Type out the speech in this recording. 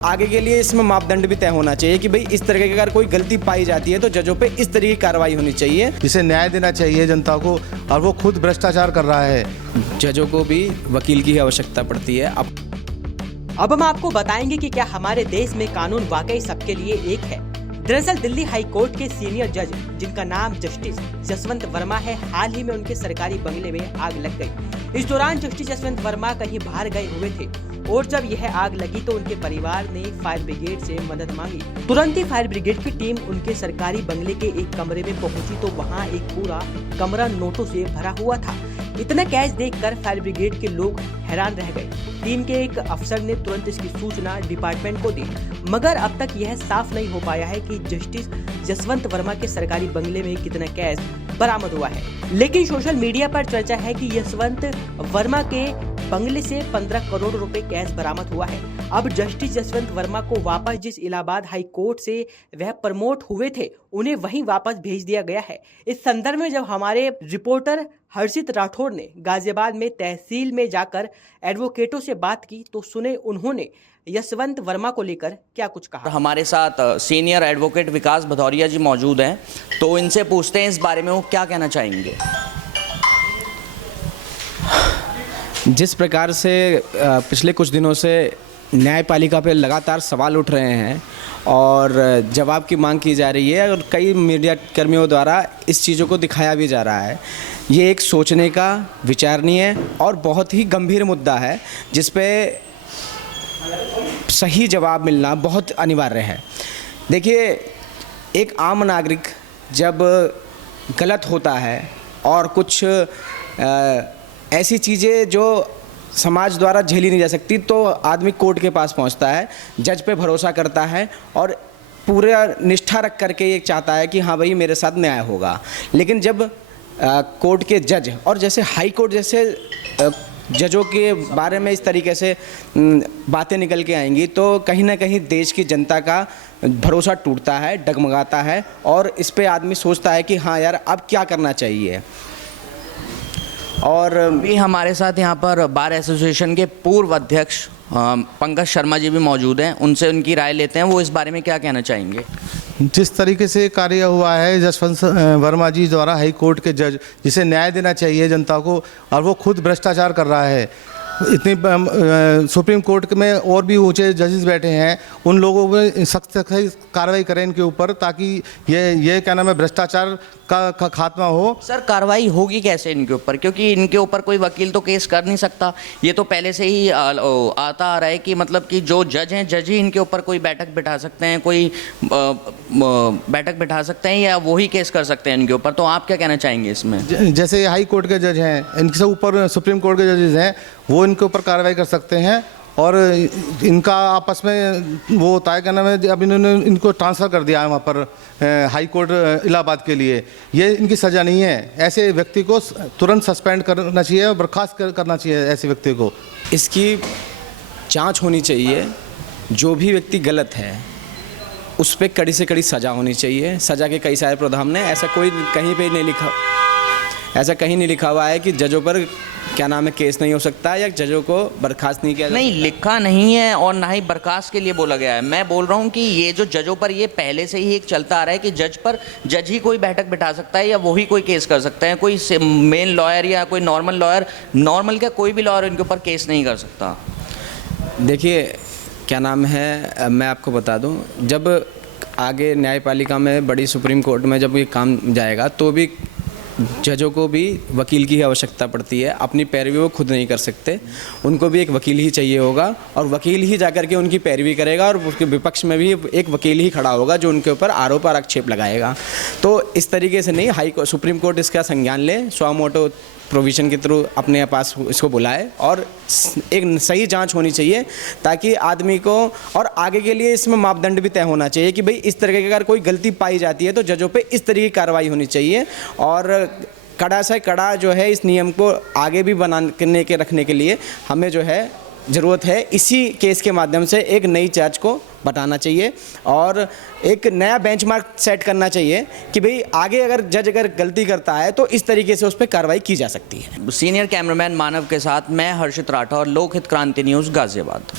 आगे के लिए इसमें मापदंड भी तय होना चाहिए कि भाई इस तरह की अगर कोई गलती पाई जाती है तो जजों पे इस तरह की कार्रवाई होनी चाहिए जिसे न्याय देना चाहिए जनता को, और वो खुद भ्रष्टाचार कर रहा है। जजों को भी वकील की आवश्यकता पड़ती है। अब हम आपको बताएंगे कि क्या हमारे देश में कानून वाकई सबके लिए एक है। दरअसल दिल्ली हाई कोर्ट के सीनियर जज जिनका नाम जस्टिस जसवंत वर्मा है, हाल ही में उनके सरकारी बंगले में आग लग गई। इस दौरान जस्टिस जसवंत वर्मा कहीं बाहर गए हुए थे और जब यह आग लगी तो उनके परिवार ने फायर ब्रिगेड से मदद मांगी। तुरंत ही फायर ब्रिगेड की टीम उनके सरकारी बंगले के एक कमरे में पहुंची तो वहां एक पूरा कमरा नोटों से भरा हुआ था। इतना कैश देखकर फायर ब्रिगेड के लोग हैरान रह गए। टीम के एक अफसर ने तुरंत इसकी सूचना डिपार्टमेंट को दी, मगर अब तक यह साफ नहीं हो पाया है कि जस्टिस जसवंत वर्मा के सरकारी बंगले में कितना कैश बरामद हुआ है। लेकिन सोशल मीडिया पर चर्चा है कि जसवंत वर्मा के बंगले से 15 करोड़ रुपए कैश बरामद हुआ है। अब जस्टिस जसवंत वर्मा को वापस जिस इलाहाबाद हाई कोर्ट से वह प्रमोट हुए थे उन्हें वहीं वापस भेज दिया गया है। इस संदर्भ में जब हमारे रिपोर्टर हर्षित राठौर ने गाजियाबाद में तहसील में जाकर एडवोकेटों से बात की तो सुने उन्होंने जसवंत वर्मा को लेकर क्या कुछ कहा। हमारे साथ सीनियर एडवोकेट विकास भदौरिया जी मौजूद हैं, तो इनसे पूछते हैं इस बारे में वो क्या कहना चाहेंगे। जिस प्रकार से पिछले कुछ दिनों से न्यायपालिका पे लगातार सवाल उठ रहे हैं और जवाब की मांग की जा रही है और कई मीडिया कर्मियों द्वारा इस चीज़ों को दिखाया भी जा रहा है, ये एक सोचने का विचारणीय और बहुत ही गंभीर मुद्दा है जिस पे सही जवाब मिलना बहुत अनिवार्य है। देखिए, एक आम नागरिक जब गलत होता है और कुछ ऐसी चीज़ें जो समाज द्वारा झेली नहीं जा सकती तो आदमी कोर्ट के पास पहुंचता है, जज पे भरोसा करता है और पूरा निष्ठा रख करके ये चाहता है कि हाँ भाई मेरे साथ न्याय होगा। लेकिन जब कोर्ट के जज और जैसे हाई कोर्ट जैसे जजों के बारे में इस तरीके से बातें निकल के आएंगी तो कहीं ना कहीं देश की जनता का भरोसा टूटता है, डगमगाता है और इस पे आदमी सोचता है कि हाँ यार अब क्या करना चाहिए। और भी हमारे साथ यहाँ पर बार एसोसिएशन के पूर्व अध्यक्ष पंकज शर्मा जी भी मौजूद हैं, उनसे उनकी राय लेते हैं, वो इस बारे में क्या कहना चाहेंगे। जिस तरीके से कार्य हुआ है जसवंत वर्मा जी द्वारा हाई कोर्ट के जज, जिसे न्याय देना चाहिए जनता को, और वो खुद भ्रष्टाचार कर रहा है। इतनी सुप्रीम कोर्ट में और भी ऊंचे जजेस बैठे हैं, उन लोगों में सख्त कार्रवाई करें इनके ऊपर ताकि ये क्या नाम है भ्रष्टाचार का खात्मा हो। सर, कार्रवाई होगी कैसे इनके ऊपर, क्योंकि इनके ऊपर कोई वकील तो केस कर नहीं सकता। ये तो पहले से ही आता आ रहा है कि मतलब कि जो जज हैं जज ही इनके ऊपर कोई बैठक बिठा सकते हैं, कोई बैठक बिठा सकते हैं या वही केस कर सकते हैं इनके ऊपर। तो आप क्या कहना चाहेंगे इसमें। जैसे हाई कोर्ट के जज हैं, इनके ऊपर सुप्रीम कोर्ट के जजेस हैं, वो इनके ऊपर कार्रवाई कर सकते हैं और इनका आपस में वो होता है क्या नाम है, अब इन्होंने इनको ट्रांसफ़र कर दिया है वहाँ पर हाई कोर्ट इलाहाबाद के लिए। ये इनकी सज़ा नहीं है, ऐसे व्यक्ति को तुरंत सस्पेंड करना चाहिए और बर्खास्त करना चाहिए ऐसे व्यक्ति को। इसकी जांच होनी चाहिए, जो भी व्यक्ति गलत है उस पर कड़ी से कड़ी सज़ा होनी चाहिए। सज़ा के कई सारे प्रावधान हैं, ऐसा कोई कहीं पे नहीं लिखा, ऐसा कहीं नहीं लिखा हुआ है कि जजों पर क्या नाम है केस नहीं हो सकता या जजों को बर्खास्त नहीं किया जा सकता। नहीं, लिखा नहीं है और ना ही बर्खास्त के लिए बोला गया है। मैं बोल रहा हूँ कि ये जो जजों पर ये पहले से ही एक चलता आ रहा है कि जज ही कोई बैठक बिठा सकता है या वही कोई केस कर सकता है। कोई मेन लॉयर या कोई नॉर्मल लॉयर, नॉर्मल क्या कोई भी लॉयर इनके ऊपर केस नहीं कर सकता। देखिए क्या नाम है, मैं आपको बता दूं, जब आगे न्यायपालिका में बड़ी सुप्रीम कोर्ट में जब ये काम जाएगा तो भी जजों को भी वकील की आवश्यकता पड़ती है। अपनी पैरवी वो खुद नहीं कर सकते, उनको भी एक वकील ही चाहिए होगा और वकील ही जाकर के उनकी पैरवी करेगा और उसके विपक्ष में भी एक वकील ही खड़ा होगा जो उनके ऊपर आरोप और आक्षेप लगाएगा। तो इस तरीके से नहीं, सुप्रीम कोर्ट इसका संज्ञान ले, स्वा मोटो प्रोविज़न के थ्रू अपने पास इसको बुलाए और एक सही जांच होनी चाहिए ताकि आदमी को, और आगे के लिए इसमें मापदंड भी तय होना चाहिए कि भाई इस तरह की अगर कोई गलती पाई जाती है तो जजों पे इस तरह की कार्रवाई होनी चाहिए। और कड़ा से कड़ा जो है इस नियम को आगे भी बनाने के रखने के लिए हमें जो है ज़रूरत है, इसी केस के माध्यम से एक नई चार्ज को बताना चाहिए और एक नया बेंचमार्क सेट करना चाहिए कि भाई आगे अगर जज अगर गलती करता है तो इस तरीके से उस पर कार्रवाई की जा सकती है। सीनियर कैमरामैन मानव के साथ मैं हर्षित राठौर, लोकहित क्रांति न्यूज़, गाजियाबाद।